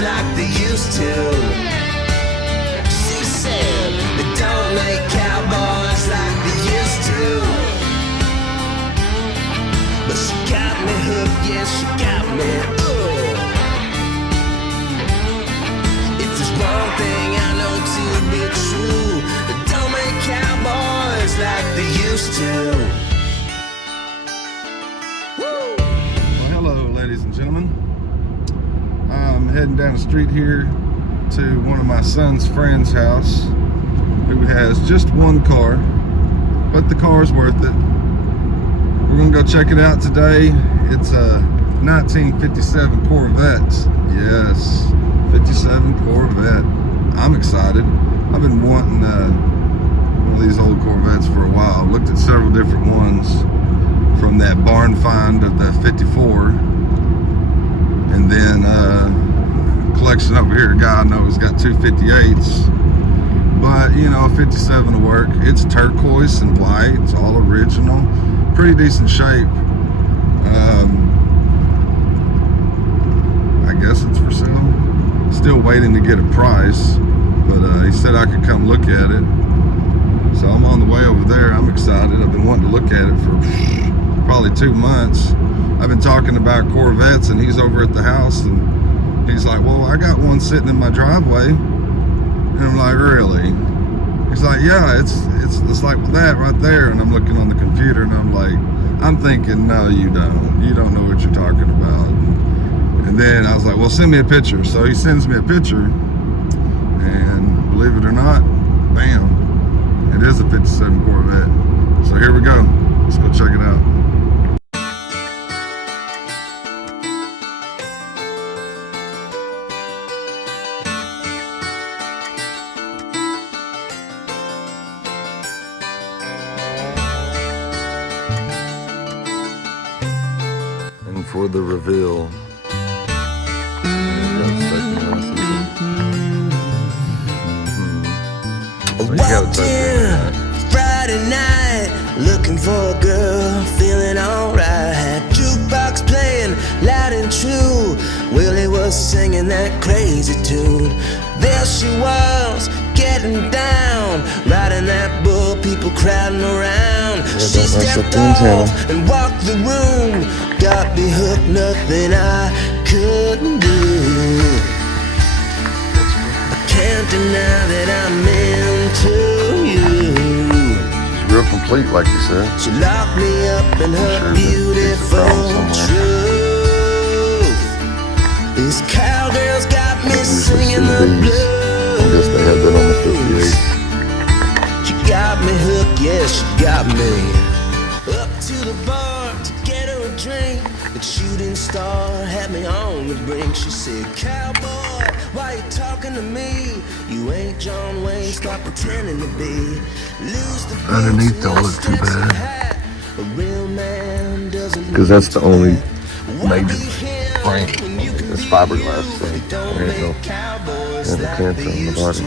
cowboys like they used to. She said they don't make cowboys like they used to. But she got me hooked, yeah, she got me, ooh. If there's one thing I know to be true, they don't make cowboys like they used to. Hello, ladies and gentlemen. I'm heading down the street here to one of my son's friend's house who has just one car, but the car's worth it. We're gonna go check it out today. It's a 1957 Corvette. Yes, 57 Corvette. I'm excited. I've been wanting one of these old Corvettes for a while. Looked at several different ones from that barn find of the 54, and then collection over here, a guy I know has got two 58s, but you know, 57 will work. It's turquoise and white, it's all original, pretty decent shape. I guess it's for sale. Still waiting to get a price, but he said I could come look at it, so I'm on the way over there. I'm excited. I've been wanting to look at it for probably 2 months. I've been talking about Corvettes, and he's over at the house, and he's like, well, I got one sitting in my driveway. And I'm like, really? He's like, yeah, it's like that right there. And I'm looking on the computer, and I'm like, I'm thinking, no, you don't know what you're talking about. And then I was like, well, send me a picture. So he sends me a picture, and believe it or not, bam, it is a 57 Corvette. So here we go. Let's go check it out. And for the reveal, Walked in Friday night, looking for a girl, feeling alright. Jukebox playing loud and true, Willie was singing that crazy tune. There she was, getting down, riding that bull, people crowding around. She stepped off and walked the room, got me hooked, nothing I couldn't do. Can't deny that I'm into you. It's real complete, like you said. She locked me up in her beautiful truth. These cowgirls got me singing the blues. I guess they had that on the 58. She got me hooked, yeah, she got me. Up to the bar to get her a drink. The shooting star had me on the brink. She said, cowboy, why you talking to me? You ain't John Wayne, stop pretending to be. Lose the underneath don't look too bad, a real man doesn't, because that's the only major frame. It's fiberglass, so there ain't no cancer on the body.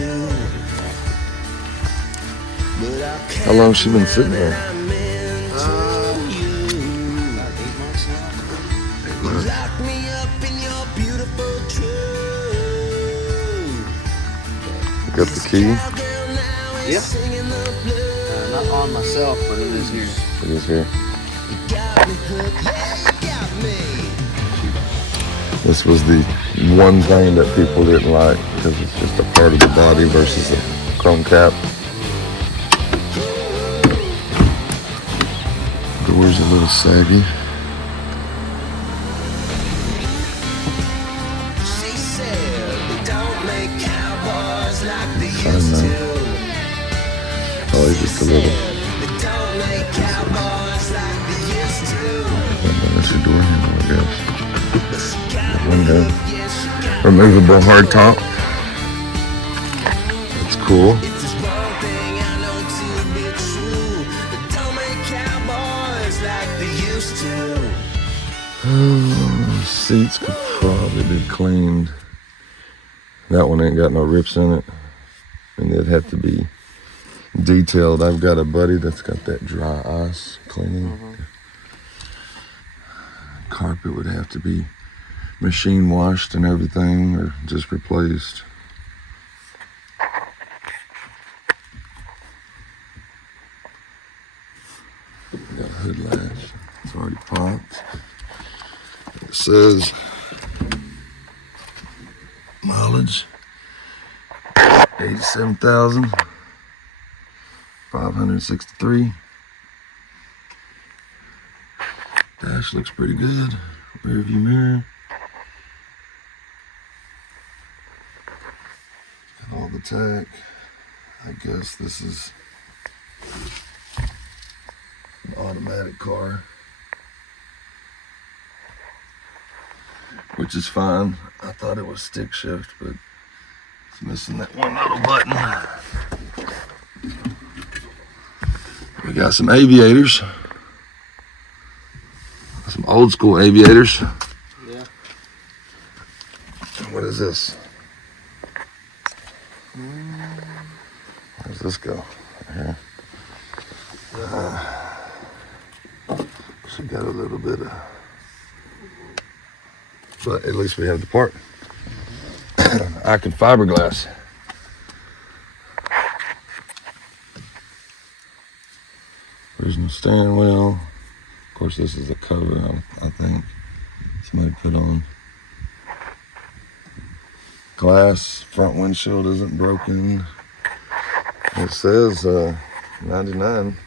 How long's she been sitting there? About 8 months. Lock me up in your beautiful truth. Got the key? Yeah. Not on myself, but it is here. It is here. This was the one thing that people didn't like, because it's just a part of the body versus a chrome cap. Door's a little saggy. Fine now. Probably just a little. That's your door handle, I guess. Window. Removable hard top. That's cool. Seats could probably be cleaned. That one ain't got no rips in it, and it'd have to be detailed. I've got a buddy that's got that dry ice cleaning. Carpet would have to be machine washed and everything, or just replaced. Got a hood latch. It's already popped. It says mileage 87,563. Dash looks pretty good. Rear view mirror. Got all the tech. I guess this is an automatic car, which is fine. I thought it was stick shift, but it's missing that one little button. We got some aviators, some old school aviators. Yeah. What is this? Where's this go? Right here. So got a little bit of, but at least we have the part. I can fiberglass. Original steering wheel. Of course, this is a cover, I think somebody put on. Glass, front windshield isn't broken. It says 99.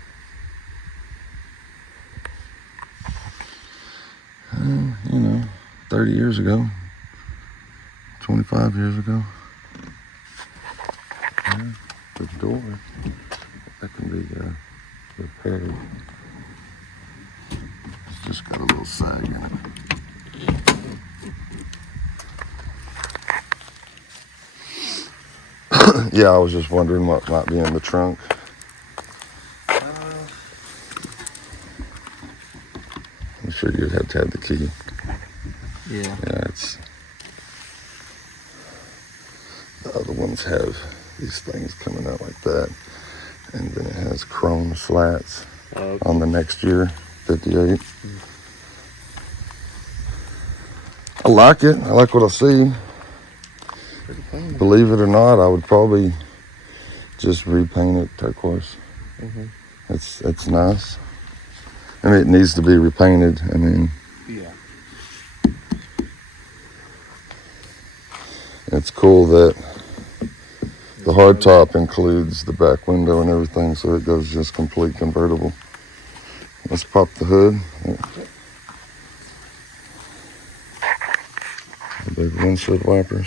30 years ago, 25 years ago. Yeah, the door, that can be repaired. It's just got a little sag in it. Yeah, I was just wondering what might be in the trunk. I'm sure you'd have to have the key. Yeah. Yeah, it's, the other ones have these things coming out like that, and then it has chrome slats on the next year, 58. I like it. I like what I see. Believe it or not, I would probably just repaint it turquoise. It's nice. I mean, it needs to be repainted. I mean, Yeah. it's cool that the hardtop includes the back window and everything, so it goes just complete convertible. Let's pop the hood. The big windshield wipers.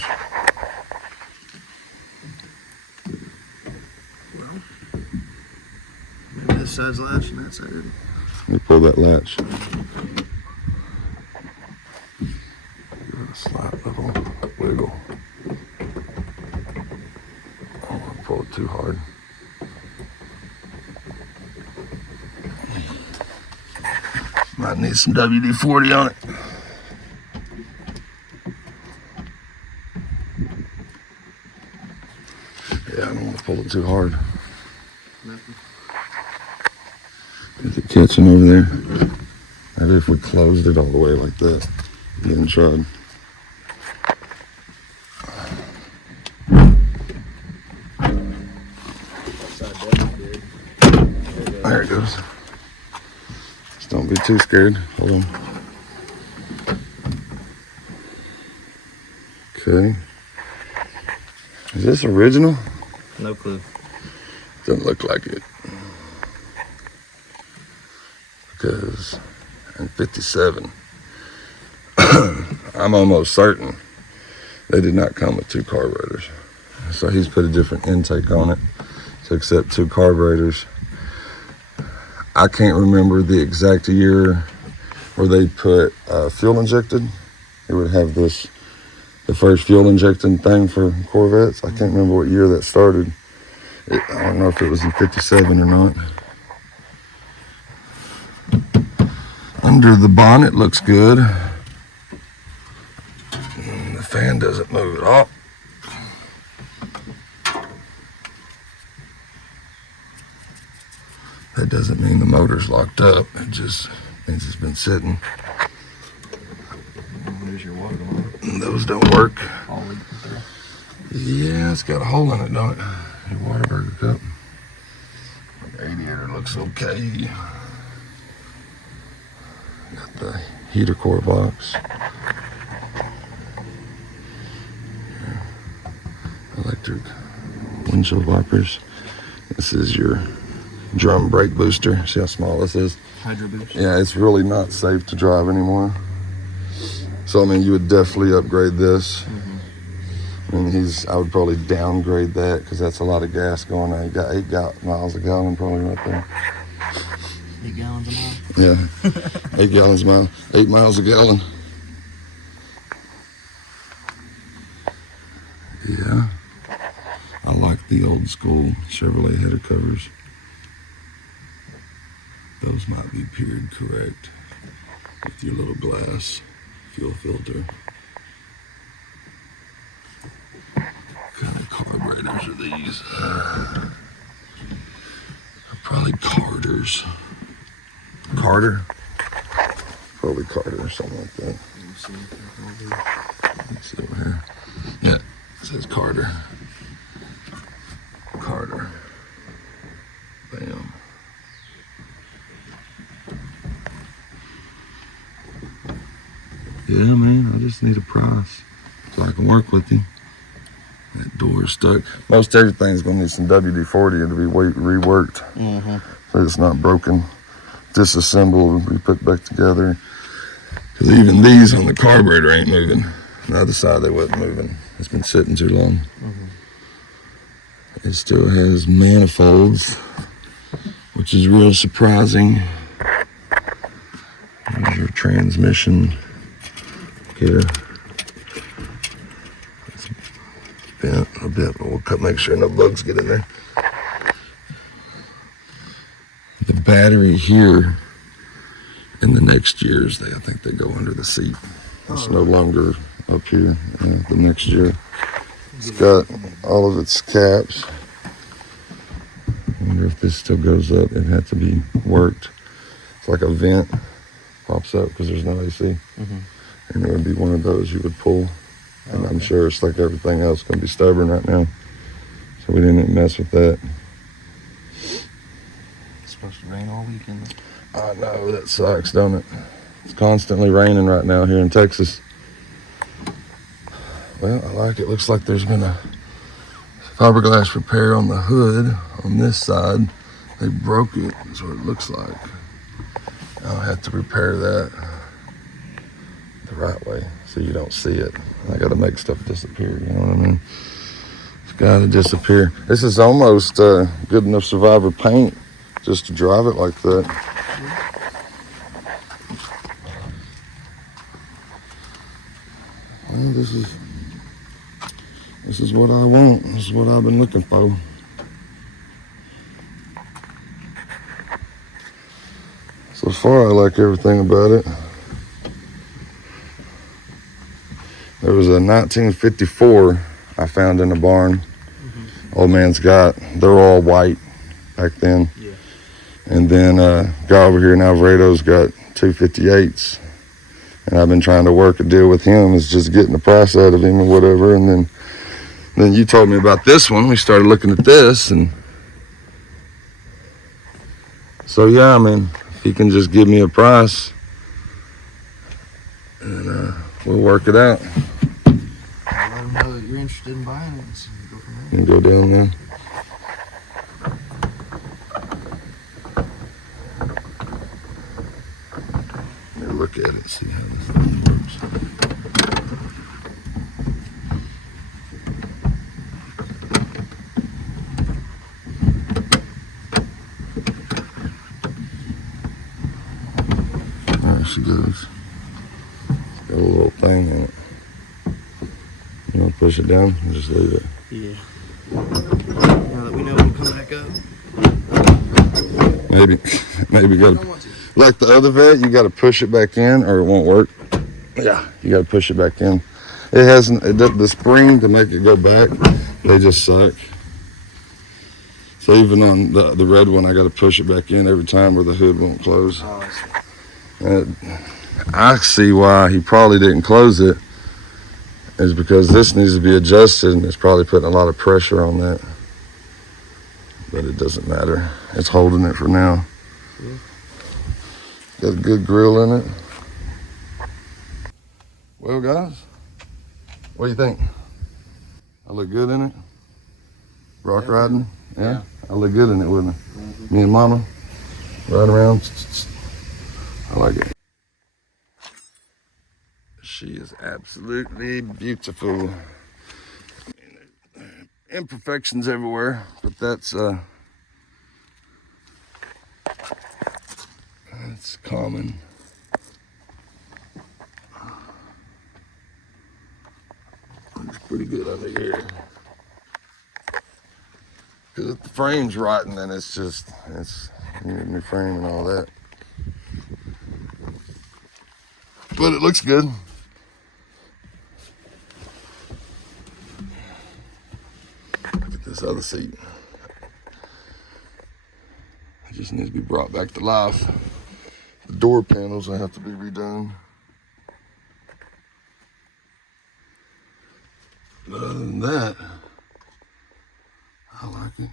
Maybe this side's latch and that side isn't. Let me pull that latch. A slight little wiggle. I don't want to pull it too hard. Might need some WD-40 on it. Yeah, I don't want to pull it too hard. Nothing. Is it catching over there? Maybe if we closed it all the way like that, the inside. There it goes. Just don't be too scared. Hold on. Okay. Is this original? No clue. Doesn't look like it. Because in 57, I'm almost certain they did not come with two carburetors. So he's put a different intake on it to accept two carburetors. I can't remember the exact year where they put fuel injected. It would have this, the first fuel injecting thing for Corvettes. I can't remember what year that started. I don't know if it was in 57 or not. Under the bonnet looks good. The fan doesn't move at all. That doesn't mean the motor's locked up. It just means it's been sitting. There's your water line. those don't work. All leak through. Yeah, it's got a hole in it, don't it? Your Waterburger cup. The radiator looks okay. Got the heater core box. Electric windshield wipers. This is your drum brake booster. See how small this is? Hydro boost. Yeah, it's really not safe to drive anymore. So I mean, you would definitely upgrade this. And I would probably downgrade that because that's a lot of gas going on. You got 8 miles a gallon probably right there. 8 gallons a mile? Yeah, 8 gallons a mile, 8 miles a gallon. Yeah, I like the old school Chevrolet header covers. Those might be period correct with your little glass fuel filter. What kind of carburetors are these? They're probably Carters. Carter? Probably Carter or something like that. Let's see over here. Yeah, it says Carter. Carter. Bam. Yeah, man, I just need a price so I can work with you. That door is stuck. Most everything's gonna need some WD-40 to be reworked. So it's not broken, disassembled, be put back together. Because even these on the carburetor ain't moving. The other side they wasn't moving. It's been sitting too long. It still has manifolds, which is real surprising. There's your transmission here. It's bent a bit, but we'll make sure no bugs get in there. The battery here in the next years, I think they go under the seat. It's no longer up here the next year. It's got all of its caps. I wonder if this still goes up. It had to be worked. It's like a vent, pops up because there's no AC. And it would be one of those you would pull. And I'm sure it's like everything else, going to be stubborn right now. So we didn't mess with that. It's supposed to rain all weekend. I know, that sucks, don't it? It's constantly raining right now here in Texas. Well, I like it. Looks like there's been a fiberglass repair on the hood on this side. They broke it, that's what it looks like. I'll have to repair that the right way so you don't see it. I gotta make stuff disappear, you know what I mean? It's gotta disappear. This is almost good enough Survivor paint just to drive it like that. Well, this is what I want. This is what I've been looking for. So far, I like everything about it. There was a 1954 I found in a barn. Old man's got. They're all white back then. Yeah. And then guy over here in Alvarado's got 258s. And I've been trying to work a deal with him. It's just getting the price out of him or whatever. And then you told me about this one. We started looking at this. And so, yeah, I mean, if he can just give me a price, and we'll work it out. I'll let them know that you're interested in buying it and go from there. You can go down there. Let me look at it, see how this thing works. There she goes. It's got a little thing in it. You want to push it down or just leave it? Yeah. Now that we know it'll come back up. Maybe you I don't gotta, want to. like the other vet, you gotta push it back in or it won't work. Yeah, you gotta push it back in. It hasn't, the spring to make it go back, they just suck. So even on the red one, I gotta push it back in every time or the hood won't close. Oh, I see. I see why he probably didn't close it. is because this needs to be adjusted, and it's probably putting a lot of pressure on that. But it doesn't matter. It's holding it for now. Got a good grill in it. Well, guys, what do you think? I look good in it? Rock riding? Yeah? I look good in it, wouldn't I? Me and Mama ride around. I like it. She is absolutely beautiful. Imperfections everywhere, but that's common. It's pretty good under here. Because if the frame's rotten, then it's you need a new frame and all that. But it looks good. Look at this other seat. It just needs to be brought back to life. The door panels will have to be redone. But other than that, I like it.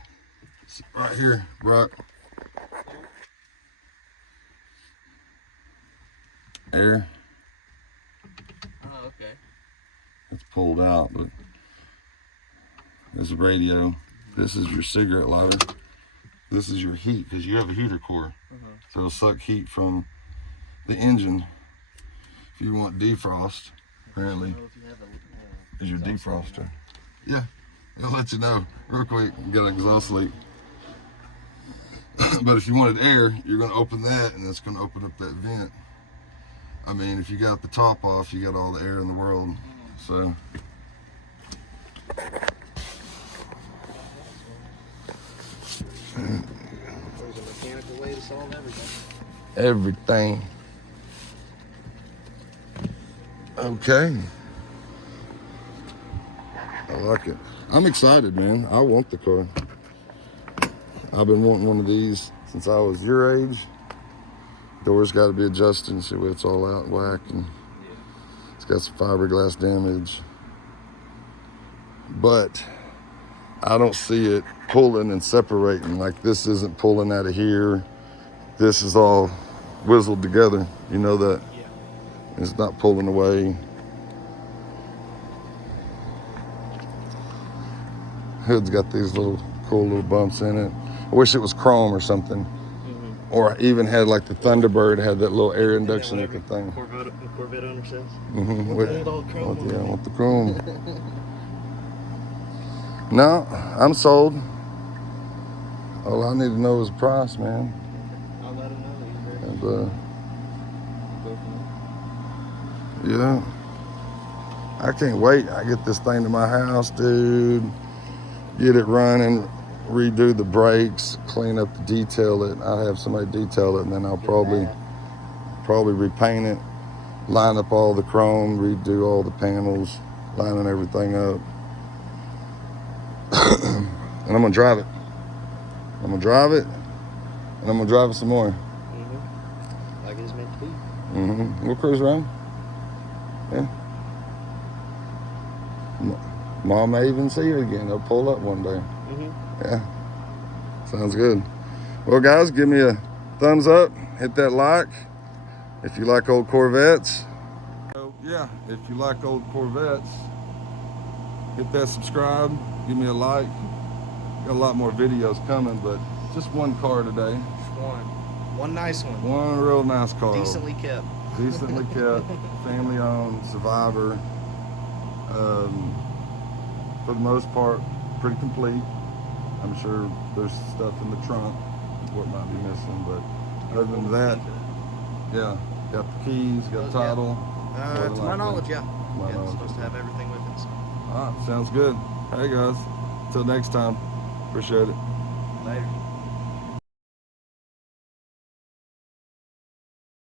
It's right here, Brock. Air. Oh, okay. It's pulled out, but there's a radio. This is your cigarette lighter. This is your heat, because you have a heater core. So it'll suck heat from the engine. If you want defrost, apparently, is your defroster. Yeah, it'll let you know real quick. You got an exhaust leak. But if you wanted air, you're going to open that, and that's going to open up that vent. I mean, if you got the top off, you got all the air in the world. So. There's a mechanical way to solve everything. Everything. Okay. I like it. I'm excited, man. I want the car. I've been wanting one of these since I was your age. Doors got to be adjusted and see where it's all out of whack, and it's got some fiberglass damage. But I don't see it pulling and separating. Like, this isn't pulling out of here. This is all whizzled together. You know that? Yeah. It's not pulling away. Hood's got these cool little bumps in it. I wish it was chrome or something. Or even had like the Thunderbird had that little air induction thing. Corvette owner says. I want the chrome. No, I'm sold. All I need to know is the price, man. I'll let him know that you're And yeah, I can't wait. I get this thing to my house, dude. Get it running, redo the brakes, clean up the detail it. I'll have somebody detail it, and then I'll probably repaint it, line up all the chrome, redo all the panels, lining everything up. And I'm gonna drive it. I'm gonna drive it, and I'm gonna drive it some more. Like it's meant to be. We'll cruise around. Yeah. Mom may even see it again. They'll pull up one day. Yeah. Sounds good. Well, guys, give me a thumbs up. Hit that like if you like old Corvettes. So, yeah, if you like old Corvettes, hit that subscribe. Give me a like. Got a lot more videos coming, but just one car today. Just one. One nice one. One real nice car. Decently kept. Decently kept. Family owned. Survivor. For the most part, pretty complete. I'm sure there's stuff in the trunk what might be missing, but other than that, yeah, got the keys, got the title. To my knowledge, yeah. My knowledge. Supposed to have everything with it. So. All right, sounds good. Hey guys, till next time, appreciate it. Later.